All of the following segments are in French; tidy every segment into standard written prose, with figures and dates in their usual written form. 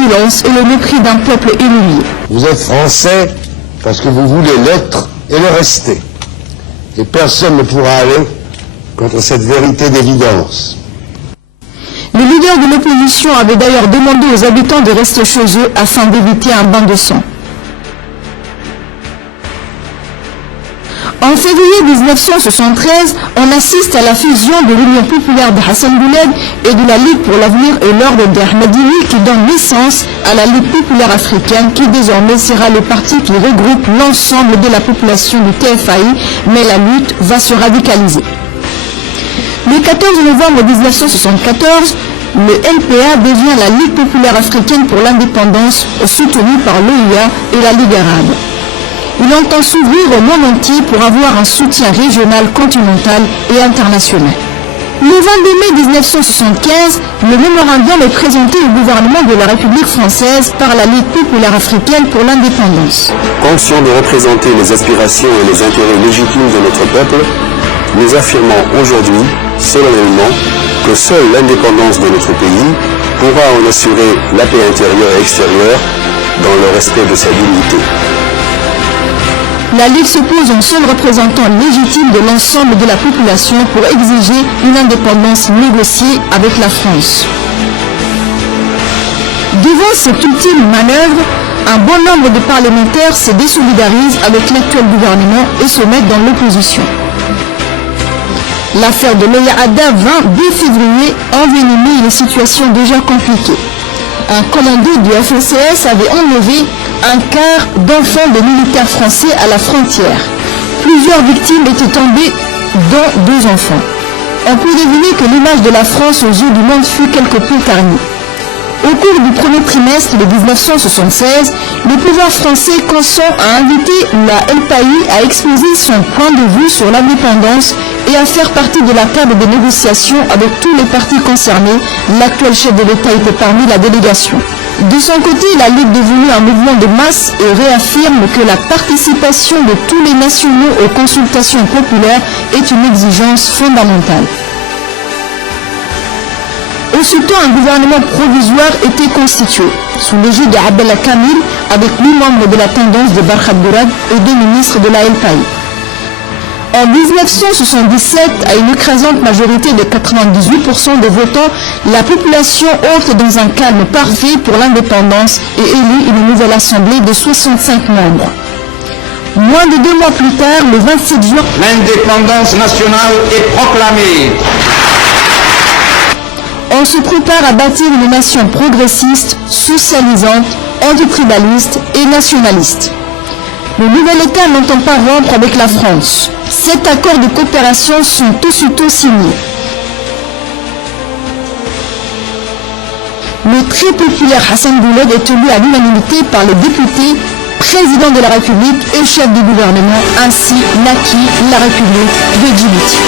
silence et le mépris d'un peuple humilié. Vous êtes français parce que vous voulez l'être et le rester. Et personne ne pourra aller contre cette vérité d'évidence. Les leaders de l'opposition avaient d'ailleurs demandé aux habitants de rester chez eux afin d'éviter un bain de sang. En février 1973, on assiste à la fusion de l'Union populaire de Hassan Bouled et de la Ligue pour l'avenir et l'ordre d'Ahmadini qui donne naissance à la Ligue populaire africaine qui désormais sera le parti qui regroupe l'ensemble de la population du TFAI, mais la lutte va se radicaliser. Le 14 novembre 1974, le LPA devient la Ligue populaire africaine pour l'indépendance, soutenue par l'OUA et la Ligue arabe. Il entend s'ouvrir au monde entier pour avoir un soutien régional, continental et international. Le 22 mai 1975, le mémorandum est présenté au gouvernement de la République française par la Ligue populaire africaine pour l'indépendance. Conscient de représenter les aspirations et les intérêts légitimes de notre peuple, nous affirmons aujourd'hui, solennellement, que seule l'indépendance de notre pays pourra en assurer la paix intérieure et extérieure dans le respect de sa dignité. La Ligue se pose en seul représentant légitime de l'ensemble de la population pour exiger une indépendance négociée avec la France. Devant cette ultime manœuvre, un bon nombre de parlementaires se désolidarisent avec l'actuel gouvernement et se mettent dans l'opposition. L'affaire de Loya Ada vint dès février envenimer les situations déjà compliquées. Un commando du FCS avait enlevé un quart d'enfants de militaires français à la frontière. Plusieurs victimes étaient tombées, dont 2 enfants. On peut deviner que l'image de la France aux yeux du monde fut quelque peu ternie. Au cours du premier trimestre de 1976, le pouvoir français consent à inviter la LPI à exposer son point de vue sur l'indépendance et à faire partie de la table de négociation avec tous les partis concernés. L'actuel chef de l'État était parmi la délégation. De son côté, la Ligue devenue un mouvement de masse et réaffirme que la participation de tous les nationaux aux consultations populaires est une exigence fondamentale. Aussitôt, un gouvernement provisoire était constitué, sous l'égide d'Abdallah Kamil, avec 8 membres de la tendance de Barkhad Gourad et 2 ministres de la LPI. En 1977, à une écrasante majorité de 98% des votants, la population opte dans un calme parfait pour l'indépendance et élit une nouvelle assemblée de 65 membres. Moins de 2 mois plus tard, le 27 juin, l'indépendance nationale est proclamée. On se prépare à bâtir une nation progressiste, socialisante, antitribaliste et nationaliste. Le nouvel État n'entend pas rompre avec la France. 7 accords de coopération sont aussitôt signés. Le très populaire Hassan Bouled est élu à l'unanimité par les députés, président de la République et chef du gouvernement, ainsi naquit la République de Djibouti.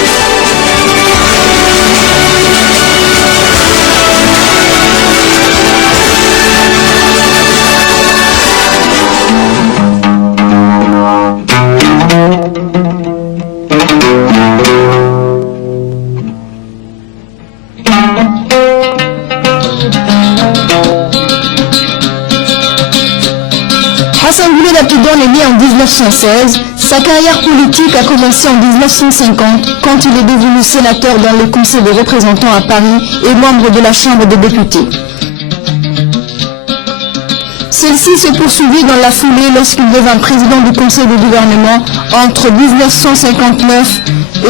Hassan Bouled Abidjan est né en 1916. Sa carrière politique a commencé en 1950 quand il est devenu sénateur dans le Conseil des représentants à Paris et membre de la Chambre des députés. Celle-ci se poursuivit dans la foulée lorsqu'il devint président du Conseil de gouvernement entre 1959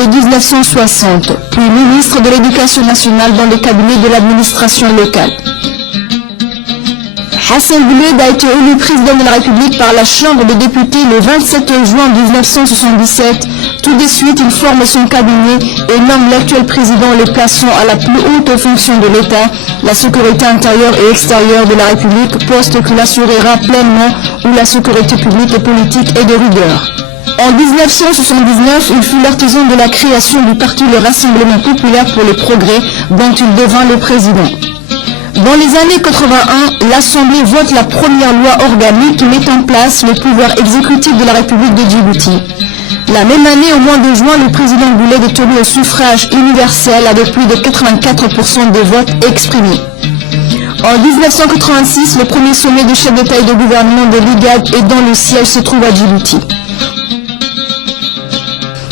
et 1960, puis ministre de l'Éducation nationale dans le cabinet de l'administration locale. Hassan Bouled a été élu président de la République par la Chambre des députés le 27 juin 1977. Tout de suite, il forme son cabinet et nomme l'actuel président, le plaçant à la plus haute fonction de l'État, la sécurité intérieure et extérieure de la République, poste qu'il assurera pleinement où la sécurité publique et politique est de rigueur. En 1979, il fut l'artisan de la création du parti Le Rassemblement populaire pour le progrès, dont il devint le président. Dans les années 81, l'Assemblée vote la première loi organique qui met en place le pouvoir exécutif de la République de Djibouti. La même année, au mois de juin, le président Bouled est élu au suffrage universel avec plus de 84% des votes exprimés. En 1986, le premier sommet de chefs d'État et de gouvernement de l'IGAD et dont le siège se trouve à Djibouti.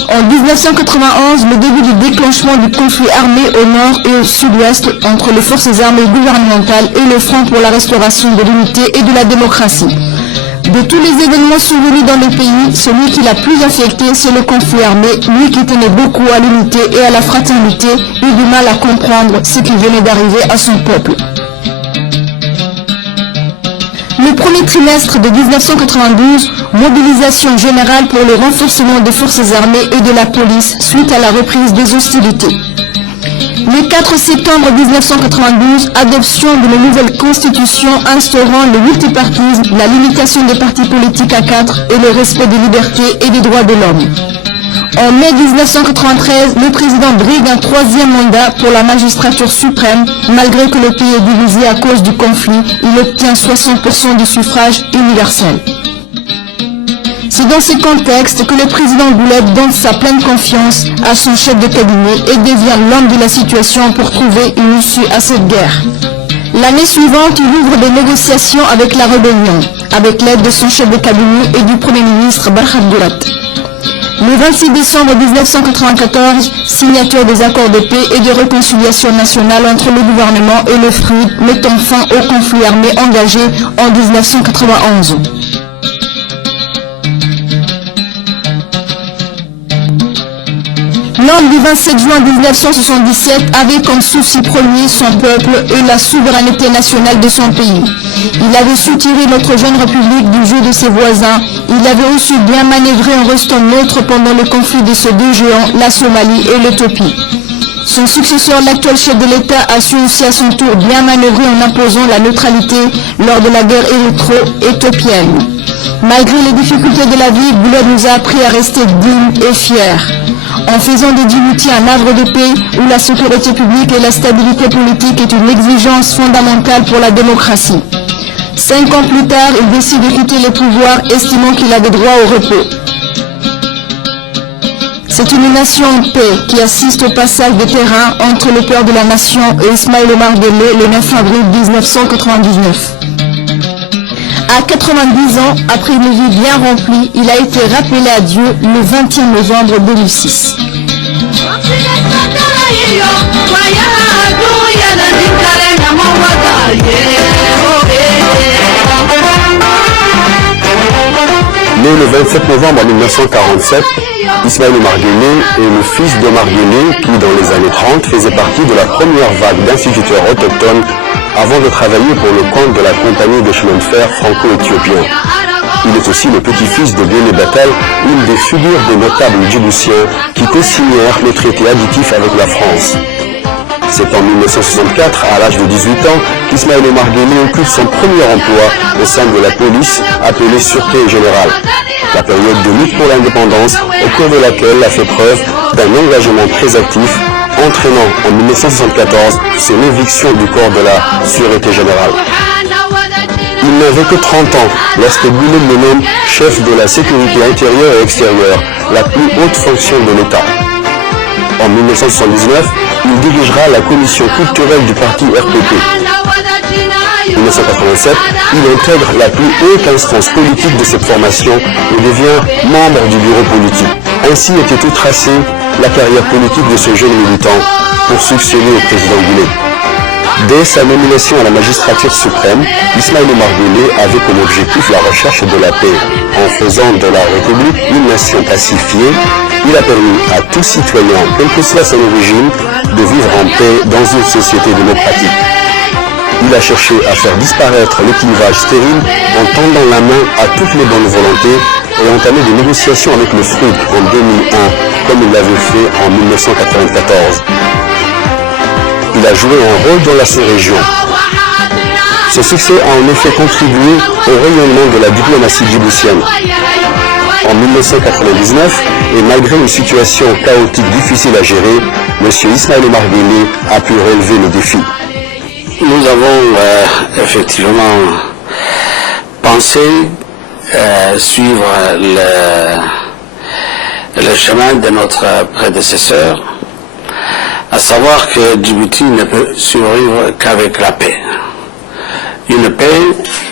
En 1991, le début du déclenchement du conflit armé au nord et au sud-ouest entre les forces armées gouvernementales et le Front pour la restauration de l'unité et de la démocratie. De tous les événements survenus dans le pays, celui qui l'a plus affecté, c'est le conflit armé. Lui qui tenait beaucoup à l'unité et à la fraternité, eut du mal à comprendre ce qui venait d'arriver à son peuple. Le premier trimestre de 1992, mobilisation générale pour le renforcement des forces armées et de la police suite à la reprise des hostilités. Le 4 septembre 1992, adoption d'une nouvelle constitution instaurant le multipartisme, la limitation des partis politiques à 4 et le respect des libertés et des droits de l'homme. En mai 1993, le président brigue un troisième mandat pour la magistrature suprême. Malgré que le pays est divisé à cause du conflit, il obtient 60% du suffrage universel. C'est dans ce contexte que le président Gouleb donne sa pleine confiance à son chef de cabinet et devient l'homme de la situation pour trouver une issue à cette guerre. L'année suivante, il ouvre des négociations avec la rébellion, avec l'aide de son chef de cabinet et du premier ministre Barkhad Dourat. Le 26 décembre 1994, signature des accords de paix et de réconciliation nationale entre le gouvernement et le FRUD, mettant fin au conflit armé engagé en 1991. L'homme du 27 juin 1977 avait comme souci premier son peuple et la souveraineté nationale de son pays. Il avait su tirer notre jeune République du jeu de ses voisins. Il avait aussi bien manœuvré en restant neutre pendant le conflit de ces deux géants, la Somalie et l'Éthiopie. Son successeur, l'actuel chef de l'État, a su aussi à son tour bien manœuvrer en imposant la neutralité lors de la guerre érythro-éthiopienne. Malgré les difficultés de la vie, Gouleb nous a appris à rester dignes et fiers. En faisant de Djibouti un havre de paix où la sécurité publique et la stabilité politique est une exigence fondamentale pour la démocratie. 5 ans plus tard, il décide de quitter le pouvoir, estimant qu'il avait droit au repos. C'est une nation en paix qui assiste au passage de terrain entre le père de la nation et Ismaël Omar Guelleh le 9 avril 1999. À 90 ans, après une vie bien remplie, il a été rappelé à Dieu le 21 novembre 2006. Né le 27 novembre 1947, Ismaël Omar Guelleh est le fils d'Omar Guelleh qui, dans les années 30, faisait partie de la première vague d'instituteurs autochtones avant de travailler pour le compte de la compagnie de chemin de fer franco-éthiopien. Il est aussi le petit-fils de Guelleh Batal, une des figures des notables djiboutiens qui co-signèrent le traité additif avec la France. C'est en 1964, à l'âge de 18 ans, qu'Ismaël Omar Guelleh occupe son premier emploi au sein de la police, appelée Sûreté Générale. La période de lutte pour l'indépendance, au cours de laquelle il a fait preuve d'un engagement très actif, entraînant en 1974 son éviction du corps de la Sûreté Générale. Il n'avait que 30 ans lorsque Gouleb le nomme chef de la sécurité intérieure et extérieure, la plus haute fonction de l'État. En 1979, il dirigera la commission culturelle du parti RPP. En 1987, il intègre la plus haute instance politique de cette formation et devient membre du bureau politique. Ainsi était tout tracé la carrière politique de ce jeune militant pour succéder au président Gouleb. Dès sa nomination à la magistrature suprême, Ismaël Omar Guelleh avait comme objectif la recherche de la paix. En faisant de la République une nation pacifiée, il a permis à tout citoyen, quelle que soit son origine, de vivre en paix dans une société démocratique. Il a cherché à faire disparaître le clivage stérile en tendant la main à toutes les bonnes volontés et a entamé des négociations avec le FRUD en 2001, comme il l'avait fait en 1994. Il a joué un rôle dans la sous-région. Ce succès a en effet contribué au rayonnement de la diplomatie djiboutienne. En 1999, et malgré une situation chaotique difficile à gérer, M. Ismaël Omar Guelleh a pu relever le défi. Nous avons effectivement pensé suivre le chemin de notre prédécesseur, à savoir que Djibouti ne peut survivre qu'avec la paix. une paix